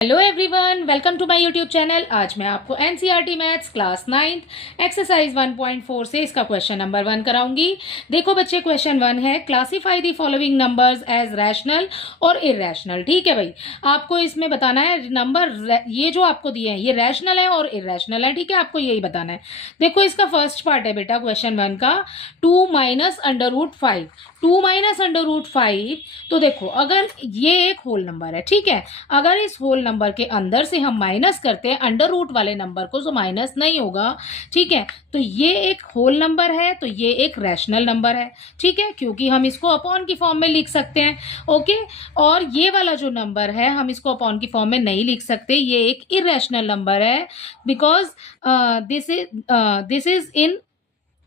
Hello everyone, welcome to my YouTube channel. आज मैं आपको NCERT maths class 9th exercise 1.4 से इसका क्वेश्चन नंबर 1 कराऊंगी। देखो बच्चे, क्वेश्चन 1 है classify the following numbers as rational और इरेशनल। ठीक है भाई, आपको इसमें बताना है नंबर ये जो आपको दिए हैं ये रैशनल है और इरेशनल है। ठीक है, आपको यही बताना है। देखो इसका फर्स्ट पार्ट है बेटा क्वेश्चन 1 का 2 minus under root 5। 2 minus under root 5, तो देखो अगर ये एक होल नंबर है, ठीक है, अगर इस होल नंबर के अंदर से हम माइनस करते हैं अंडर रूट वाले नंबर को तो माइनस नहीं होगा। ठीक है, तो ये एक होल नंबर है, तो ये एक रैशनल नंबर है। ठीक है, क्योंकि हम इसको अपॉन की फॉर्म में लिख सकते हैं। ओके, और ये वाला जो नंबर है हम इसको अपॉन की फॉर्म में नहीं लिख सकते, ये एक इरेशनल नंबर है because this is in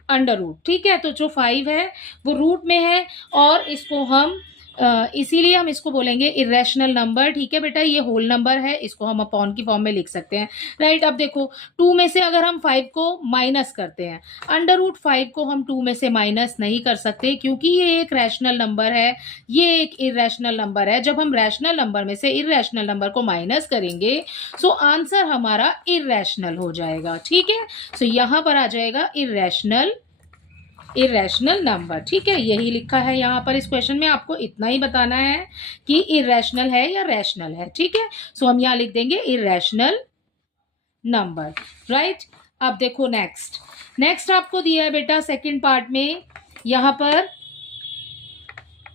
under root. ठीक है, तो जो 5 है वो रूट में है और इसको हम इसीलिए हम इसको बोलेंगे इरेशनल नंबर। ठीक है बेटा, ये होल नंबर है, इसको हम अपॉन की फॉर्म में लिख सकते हैं। राइट, अब देखो 2 में से अगर हम 5 को माइनस करते हैं, अंडर रूट 5 को हम 2 में से माइनस नहीं कर सकते क्योंकि ये एक रैशनल नंबर है, ये एक इरेशनल नंबर है। जब हम रैशनल नंबर में से इरेशनल नंबर को माइनस करेंगे सो आंसर हमारा इरेशनल हो जाएगा। ठीक है, सो यहां पर आ जाएगा इरेशनल नंबर। ठीक है, यही लिखा है यहाँ पर इस क्वेश्चन में, आपको इतना ही बताना है कि इरेशनल है या रैशनल है। ठीक है, सो हम यहाँ लिख देंगे इरेशनल नंबर। राइट, अब देखो नेक्स्ट आपको दिया है बेटा सेकंड पार्ट में, यहाँ पर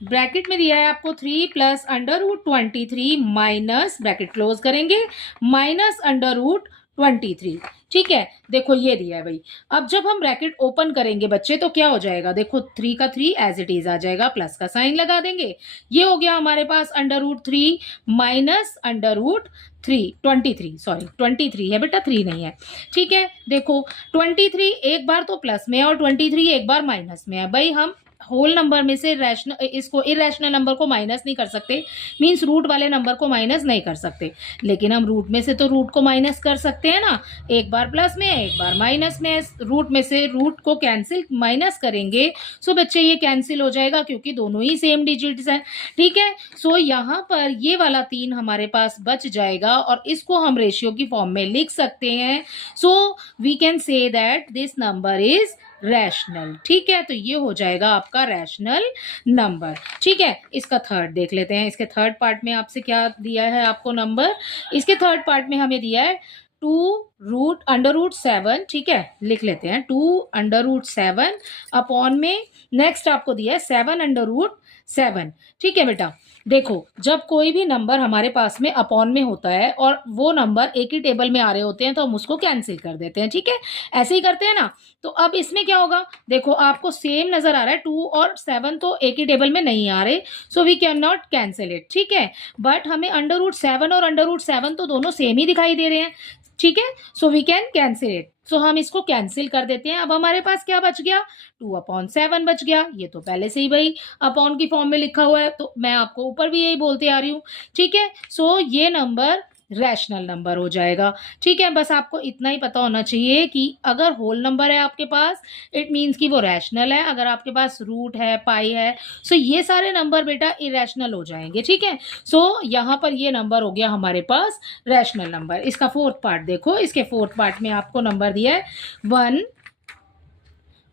ब्रैकेट में दिया है आपको 3 plus under root 23 minus, bracket close करेंगे, माइनस अंडर रूट 23। ठीक है, देखो ये दिया है भाई। अब जब हम ब्रैकेट ओपन करेंगे बच्चे तो क्या हो जाएगा, देखो 3 का 3 एज इट इज आ जाएगा, प्लस का साइन लगा देंगे, ये हो गया हमारे पास under root 3 minus under root 23 sorry 23 है बेटा, 3 नहीं है। ठीक है, देखो 23 एक बार तो प्लस में है और 23 एक बार माइनस में है। भाई हम होल नंबर में से रैशनल इसको इरेशनल नंबर को माइनस नहीं कर सकते, मींस रूट वाले नंबर को माइनस नहीं कर सकते, लेकिन हम रूट में से तो रूट को माइनस कर सकते हैं ना। एक बार प्लस में है, एक बार माइनस में है, रूट में से रूट को कैंसिल माइनस करेंगे सो बच्चे ये कैंसिल हो जाएगा क्योंकि दोनों ही सेम डिजिट्स हैं। ठीक है, सो यहाँ पर ये वाला 3 हमारे पास बच जाएगा और इसको हम रेशियो की फॉर्म में लिख सकते हैं। So we can say that this number is rational. ठीक है, तो ये हो जाएगा आपका रैशनल नंबर। ठीक है, इसका थर्ड देख लेते हैं। इसके थर्ड पार्ट में आपसे क्या दिया है आपको नंबर, इसके थर्ड पार्ट में हमें दिया है 2 रूट अंडर रूट 7। ठीक है, लिख लेते हैं 2 अंडर रूट 7 अपॉन में नेक्स्ट आपको दिया है 7 अंडर रूट 7। ठीक है बेटा, देखो जब कोई भी नंबर हमारे पास में अपॉन में होता है और वो नंबर एक ही टेबल में आ रहे होते हैं तो हम उसको कैंसिल कर देते हैं। ठीक है, ऐसे ही करते हैं ना। तो अब इसमें क्या होगा, देखो आपको सेम नजर आ रहा है, 2 और 7 तो एक ही टेबल में नहीं आ रहे, so we can not cancel it. ठीक है, बट हमें अंडर रूट 7 और अंडर रूट 7 तो दोनों सेम ही दिखाई दे रहे हैं। ठीक है, so we can cancel it, so हम इसको कैंसिल कर देते हैं। अब हमारे पास क्या बच गया, 2/7 बच गया। ये तो पहले से ही भाई अपॉन की फॉर्म में लिखा हुआ है, तो मैं आपको ऊपर भी यही बोलते आ रही हूँ। ठीक है, सो ये नंबर रैशनल नंबर हो जाएगा। ठीक है, बस आपको इतना ही पता होना चाहिए कि अगर होल नंबर है आपके पास इट मीन्स कि वो रैशनल है, अगर आपके पास रूट है, पाई है, सो ये सारे नंबर बेटा इरेशनल हो जाएंगे। ठीक है, सो यहाँ पर ये नंबर हो गया हमारे पास रैशनल नंबर। इसका फोर्थ पार्ट देखो, इसके फोर्थ पार्ट में आपको नंबर दिया है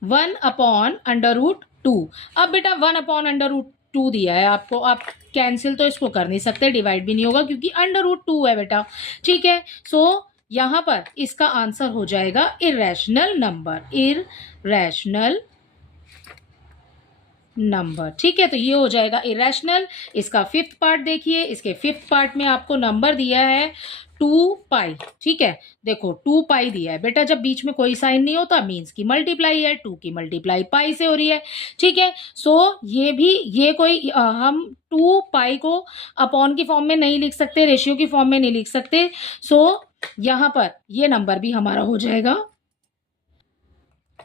1 अपॉन अंडर रूट 2। अब बेटा 1 अपॉन अंडर रूट 2 दिया है आपको, आप कैंसिल तो इसको कर नहीं सकते, डिवाइड भी नहीं होगा क्योंकि अंडर रूट 2 है बेटा। ठीक है, सो यहां पर इसका आंसर हो जाएगा इरेशनल नंबर। ठीक है, तो ये हो जाएगा इरेशनल। इसका फिफ्थ पार्ट देखिए, इसके फिफ्थ पार्ट में आपको नंबर दिया है 2 पाई। ठीक है, देखो 2 पाई दिया है बेटा, जब बीच में कोई साइन नहीं होता मीन्स की मल्टीप्लाई है, 2 की मल्टीप्लाई पाई से हो रही है। ठीक है, सो ये कोई हम 2 पाई को अपॉन की फॉर्म में नहीं लिख सकते, रेशियो की फॉर्म में नहीं लिख सकते। सो यहां पर ये नंबर भी हमारा हो जाएगा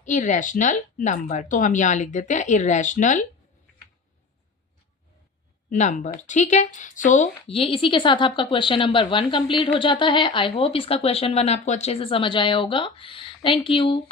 इरेशनल नंबर, तो हम यहां लिख देते हैं इरेशनल नंबर। ठीक है, सो ये इसी के साथ आपका क्वेश्चन नंबर 1 कंप्लीट हो जाता है। आई होप इसका क्वेश्चन 1 आपको अच्छे से समझ आया होगा। Thank you.